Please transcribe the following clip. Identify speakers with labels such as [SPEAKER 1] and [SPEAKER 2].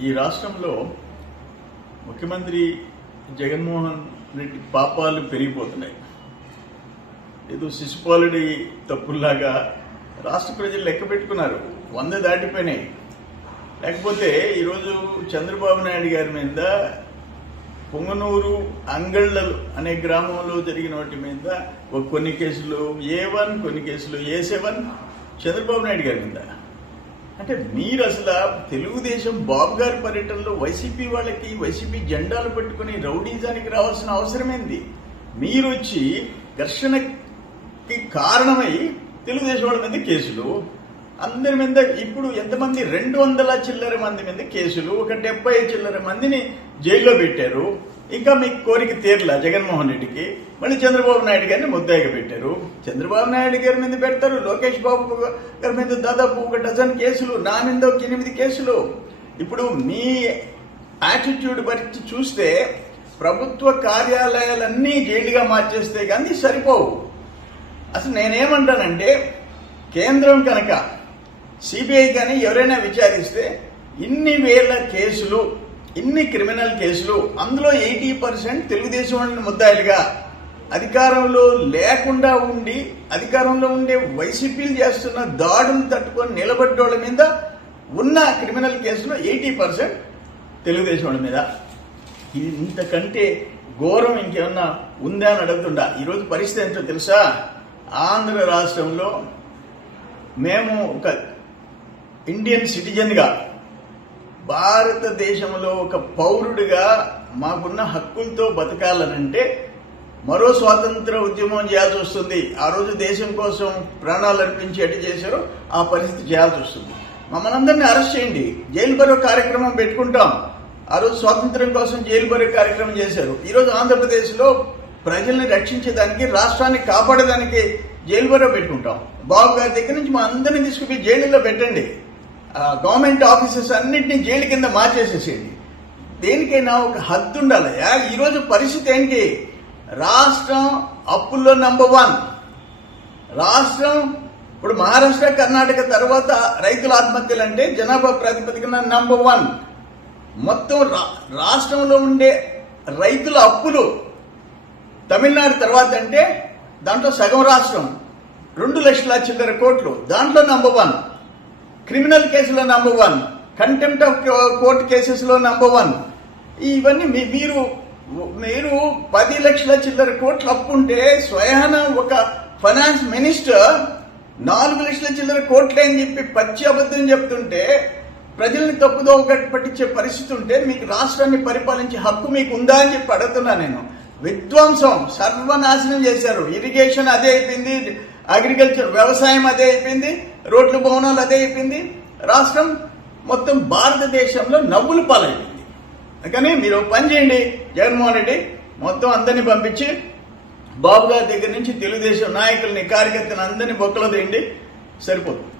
[SPEAKER 1] ఈ రాష్ట్రంలో ముఖ్యమంత్రి జగన్మోహన్ రెడ్డి పాపాలు పెరిగిపోతున్నాయి. ఏదో శిశుపాలుడి తప్పుల్లాగా రాష్ట్ర ప్రజలు లెక్క పెట్టుకున్నారు. వంద దాటిపోయినాయి. లేకపోతే ఈరోజు చంద్రబాబు నాయుడు గారి మీద పొంగనూరు అంగళ్ళలు అనే గ్రామంలో జరిగిన వాటి మీద కొన్ని కేసులు ఏ వన్ కొన్ని కేసులు ఏ సెవెన్ చంద్రబాబు నాయుడు గారి మీద. అంటే మీరు అసలు తెలుగుదేశం బాబు గారి పర్యటనలో వైసీపీ వాళ్ళకి వైసీపీ జెండాలు పెట్టుకుని రౌడీజానికి రావాల్సిన అవసరమేంది మీరు వచ్చి ఘర్షణకి కారణమై తెలుగుదేశం వాళ్ళ మీద కేసులు అందరి మీద ఇప్పుడు ఎంతమంది? రెండు వందల చిల్లర మంది మీద కేసులు ఒక డెబ్బై చిల్లర మందిని జైల్లో పెట్టారు. ఇంకా మీకు కోరిక తీరలా? జగన్మోహన్ రెడ్డికి మళ్ళీ చంద్రబాబు నాయుడు గారిని ముద్దాయిగా పెట్టారు. చంద్రబాబు నాయుడు గారి మీద పెడతారు లోకేష్ బాబు గారి మీద దాదాపు ఒక డజన్ కేసులు నా మీద ఒక ఎనిమిది కేసులు. ఇప్పుడు మీ యాటిట్యూడ్ బట్టి చూస్తే ప్రభుత్వ కార్యాలయాలన్నీ జైలుగా మార్చేస్తే కానీ సరిపోవు. అసలు నేనేమంటానంటే కేంద్రం కనుక సిబిఐ కానీ ఎవరైనా విచారిస్తే ఇన్ని వేల కేసులు ఇన్ని క్రిమినల్ కేసులు అందులో ఎయిటీ పర్సెంట్ తెలుగుదేశం వాళ్ళని ముద్దాయిలుగా. అధికారంలో లేకుండా ఉండి అధికారంలో ఉండే వైసీపీలు చేస్తున్న దాడులు తట్టుకొని నిలబడ్డోళ్ళ మీద ఉన్న క్రిమినల్ కేసులో ఎయిటీ పర్సెంట్ తెలుగుదేశం వాళ్ళ మీద. ఇది ఇంతకంటే ఘోరం ఇంకేమన్నా ఉందా అని అడుగుతుండా. ఈరోజు పరిస్థితి ఏంటో తెలుసా? ఆంధ్ర రాష్ట్రంలో మేము ఒక ఇండియన్ సిటిజన్గా భారతదేశంలో ఒక పౌరుడిగా మాకున్న హక్కులతో బతకాలనంటే మరో స్వాతంత్ర ఉద్యమం చేయాల్సి వస్తుంది. ఆ రోజు దేశం కోసం ప్రాణాలు అర్పించి ఎటు చేశారో ఆ పరిస్థితి చేయాల్సి వస్తుంది. మమ్మల్ని అందరినీ అరెస్ట్ చేయండి. జైలు బరో కార్యక్రమం పెట్టుకుంటాం. ఆ రోజు స్వాతంత్రం కోసం జైలు బరో కార్యక్రమం చేశారు. ఈరోజు ఆంధ్రప్రదేశ్లో ప్రజల్ని రక్షించేదానికి రాష్ట్రాన్ని కాపాడేదానికి జైలు బరో పెట్టుకుంటాం. బాబు గారి దగ్గర నుంచి మా అందరిని తీసుకుపోయి జైలులో పెట్టండి. గవర్నమెంట్ ఆఫీసెస్ అన్నింటినీ జైలు కింద మార్చేసేసేది. దేనికైనా ఒక హద్దు ఉండాలయ్యా. ఈరోజు పరిస్థితి ఏంటి? రాష్ట్రం అప్పుల్లో నంబర్ వన్ రాష్ట్రం ఇప్పుడు మహారాష్ట్ర కర్ణాటక తర్వాత రైతుల ఆత్మహత్యలు అంటే జనాభా ప్రాతిపదికన నంబర్ వన్ మొత్తం రా- రాష్ట్రంలో ఉండే రైతుల అప్పులు తమిళనాడు తర్వాత అంటే దాంట్లో సగం రాష్ట్రం. రెండు లక్షల చిల్లర కోట్లు. దాంట్లో నంబర్ వన్ క్రిమినల్ కేసులో number one contempt of court కేసెస్లో నంబర్ వన్ ఇవన్నీ మీ- మీరు మీరు పది లక్షల చిల్లర కోట్లు అప్పుంటే స్వయాన ఒక ఫైనాన్స్ మినిస్టర్ నాలుగు లక్షల చిల్లర కోట్లే అని చెప్పి పచ్చి అబద్ధం చెప్తుంటే ప్రజల్ని తప్పుదో ఒకటి పట్టించే పరిస్థితి ఉంటే మీకు రాష్ట్రాన్ని పరిపాలించే హక్కు మీకు ఉందా అని చెప్పి అడుగుతున్నా నేను విధ్వంసం సర్వనాశనం చేశారు ఇరిగేషన్ అదే అయిపోయింది అగ్రికల్చర్ వ్యవసాయం అదే అయిపోయింది రోడ్లు భవనాలు అదే అయిపోయింది. రాష్ట్రం మొత్తం భారతదేశంలో నవ్వులు పాలైపోయింది. అందుకని మీరు పని చేయండి జగన్మోహన్ రెడ్డి మొత్తం అందరినీ పంపించి బాబు గారి దగ్గర నుంచి తెలుగుదేశం నాయకుల్ని కార్యకర్తలను అందరినీ బొక్కలో తీయండి. సరిపోతుంది.